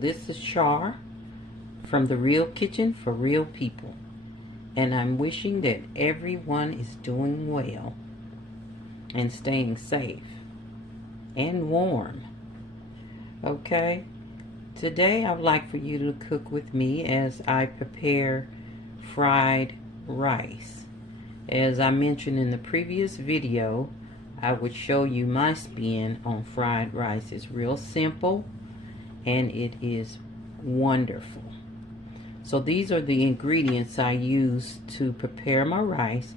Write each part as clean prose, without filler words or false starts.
This is Char from The Real Kitchen for Real People, and I'm wishing that everyone is doing well and staying safe and warm. Okay, today I'd like for you to cook with me as I prepare fried rice. As I mentioned in the previous video, I would show you my spin on fried rice. It's real simple and it is wonderful. So these are the ingredients I use to prepare my rice.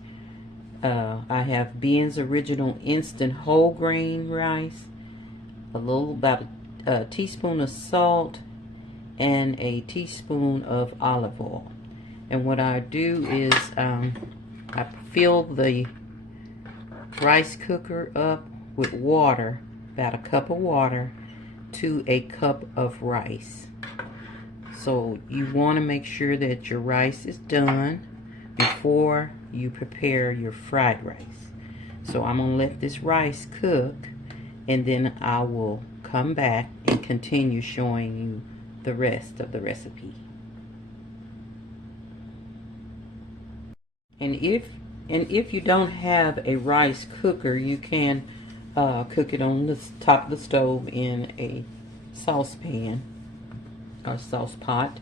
I have Ben's Original Instant Whole Grain Rice, about a teaspoon of salt, and a teaspoon of olive oil. And what I do is I fill the rice cooker up with water, about a cup of water to a cup of rice. So you want to make sure that your rice is done before you prepare your fried rice. So I'm going to let this rice cook, and then I will come back and continue showing you the rest of the recipe. And if you don't have a rice cooker, you can cook it on the top of the stove in a saucepan or sauce pot,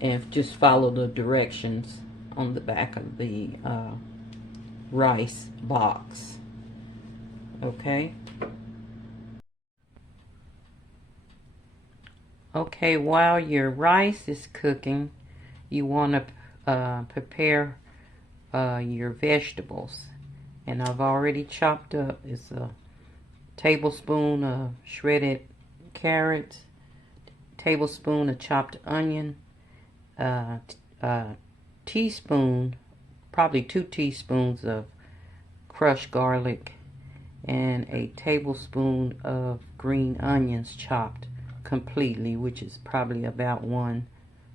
and just follow the directions on the back of the rice box. Okay. Okay, while your rice is cooking, you want to prepare your vegetables. And I've already chopped up, it's a tablespoon of shredded carrots, tablespoon of chopped onion, teaspoon, probably 2 teaspoons of crushed garlic, and a tablespoon of green onions chopped completely, which is probably about 1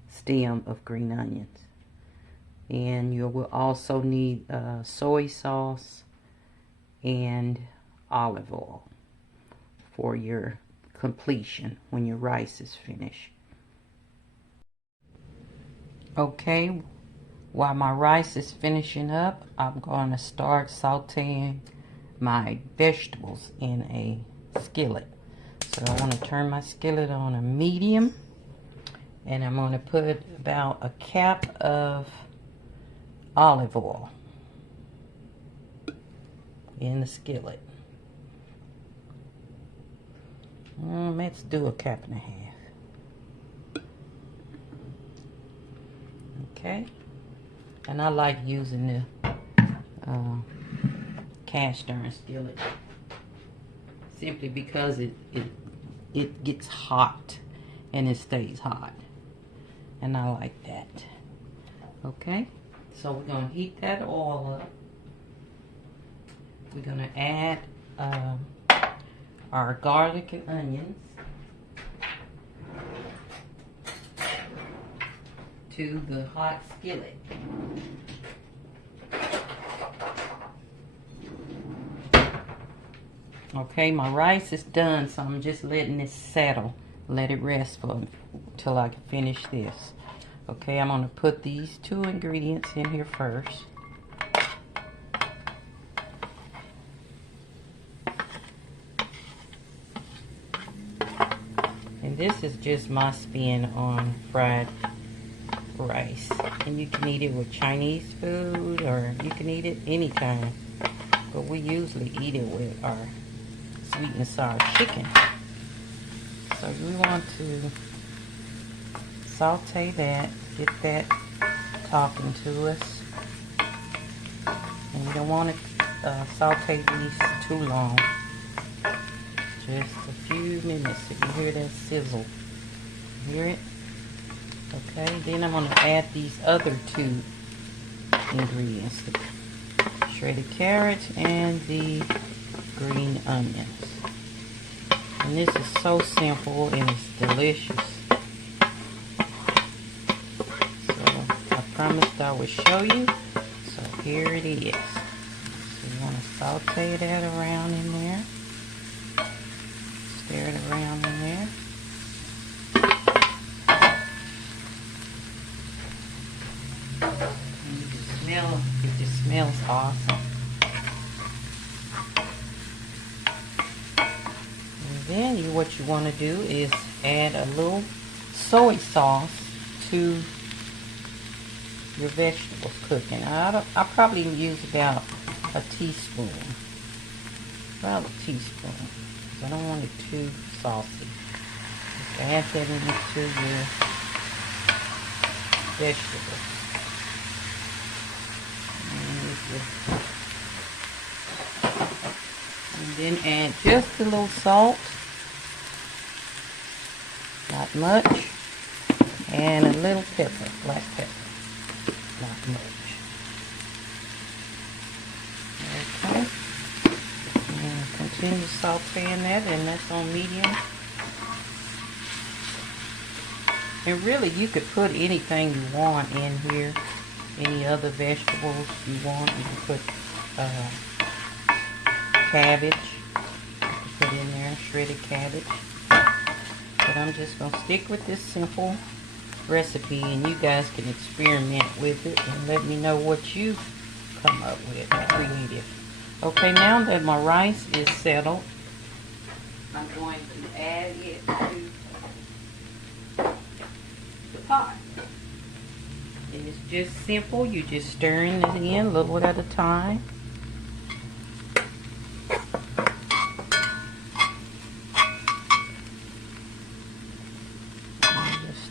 stem of green onions. And you will also need soy sauce and olive oil for your completion when your rice is finished. Okay, while my rice is finishing up, I'm going to start sauteing my vegetables in a skillet. So I want to turn my skillet on a medium, and I'm going to put about a cap of olive oil in the skillet. Let's do a cap and a half. Okay, and I like using the cast iron skillet simply because it gets hot and it stays hot, and I like that. Okay, so we're going to heat that oil up. We're going to add our garlic and onions to the hot skillet. Okay, my rice is done, so I'm just letting it settle. Let it rest till I can finish this. Okay, I'm going to put these 2 ingredients in here first. And this is just my spin on fried rice. And you can eat it with Chinese food, or you can eat it any time. But we usually eat it with our sweet and sour chicken. So we want to saute that, get that talking to us. And you don't want to saute these too long. Just a few minutes. If you hear that sizzle, hear it? Okay, then I'm going to add these other 2 ingredients, the shredded carrots and the green onions. And this is so simple and it's delicious. So I promised I would show you. So here it is. So you want to saute that around in there. Stir it around in there. want to do is add a little soy sauce to your vegetables cooking. I'll probably use about a teaspoon. About a teaspoon. I don't want it too saucy. Just add that into your vegetables. And then add just a little salt. Not much. And a little pepper, black pepper. Not much. Okay. And continue sauteing that, and that's on medium. And really, you could put anything you want in here. Any other vegetables you want. You can put cabbage. You can put in there, shredded cabbage. But I'm just going to stick with this simple recipe, and you guys can experiment with it and let me know what you come up with. Creative. Okay, now that my rice is settled, I'm going to add it to the pot. And it's just simple. You just stirring it in a little at a time.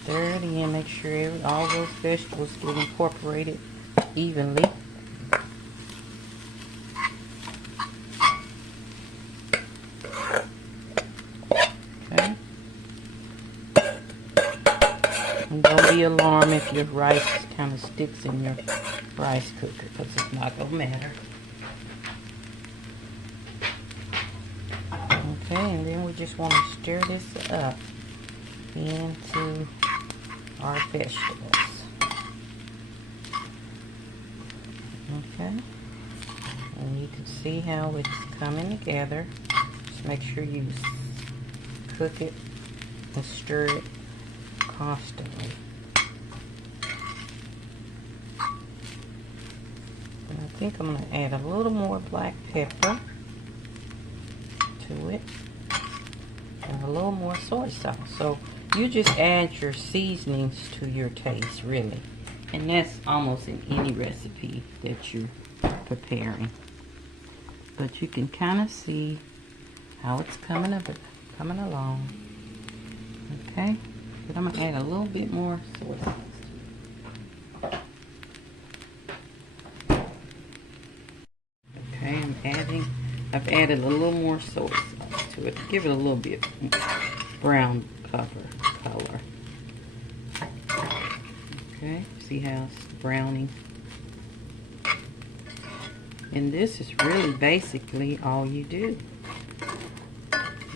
Stir it in, make sure all those vegetables get incorporated evenly. Okay. And don't be alarmed if your rice kind of sticks in your rice cooker, because it's not going to matter. Okay, and then we just want to stir this up into our vegetables. Okay, and you can see how it's coming together. Just make sure you cook it and stir it constantly. And I think I'm going to add a little more black pepper to it and a little more soy sauce. So you just add your seasonings to your taste, really. And that's almost in any recipe that you're preparing. But you can kind of see how it's coming along. Okay? But I'm going to add a little bit more soy sauce. Okay, I've added a little more soy sauce to it. Give it a little bit brown color. Okay, see how it's browning? And this is really basically all you do.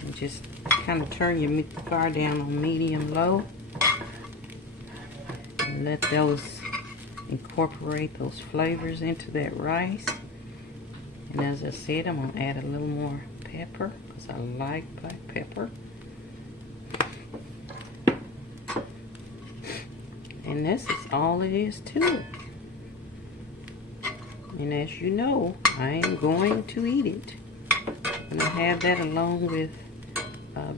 You just kind of turn your fire down on medium-low and let those incorporate those flavors into that rice. And as I said, I'm going to add a little more pepper because I like black pepper. And this is all it is to it. And as you know, I am going to eat it. And I have that along with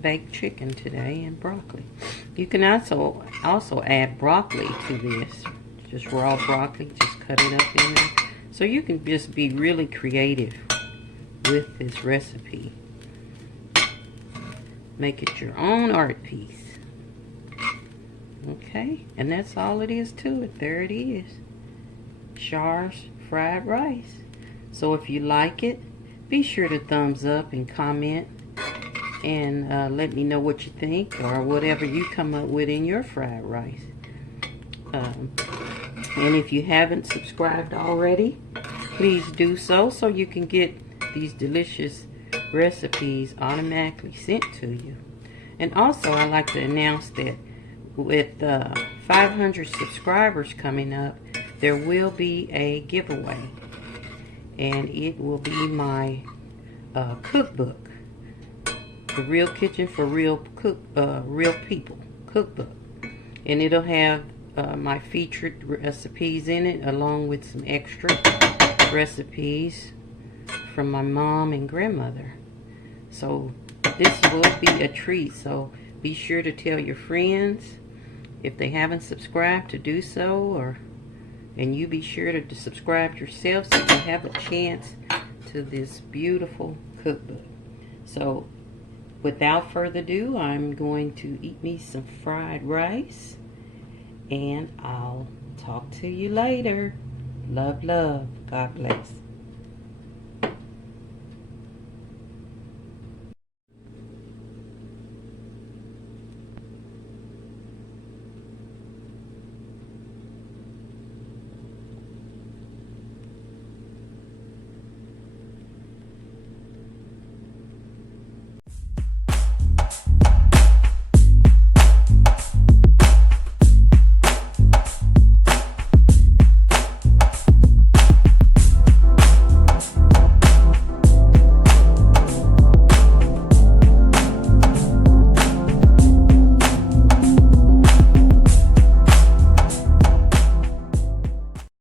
baked chicken today and broccoli. You can also add broccoli to this. Just raw broccoli, just cut it up in there. So you can just be really creative with this recipe. Make it your own art piece. Okay, and that's all it is to it. There it is. Char's fried rice. So if you like it, be sure to thumbs up and comment and let me know what you think or whatever you come up with in your fried rice. And if you haven't subscribed already, please do so you can get these delicious recipes automatically sent to you. And also, I'd like to announce that with 500 subscribers coming up, there will be a giveaway. And it will be my cookbook. The Real Kitchen for Real People cookbook. And it'll have my featured recipes in it, along with some extra recipes from my mom and grandmother. So this will be a treat. So be sure to tell your friends if they haven't subscribed to do so, and you be sure to subscribe yourself so you can have a chance to this beautiful cookbook. So without further ado, I'm going to eat me some fried rice, and I'll talk to you later. Love, love. God bless.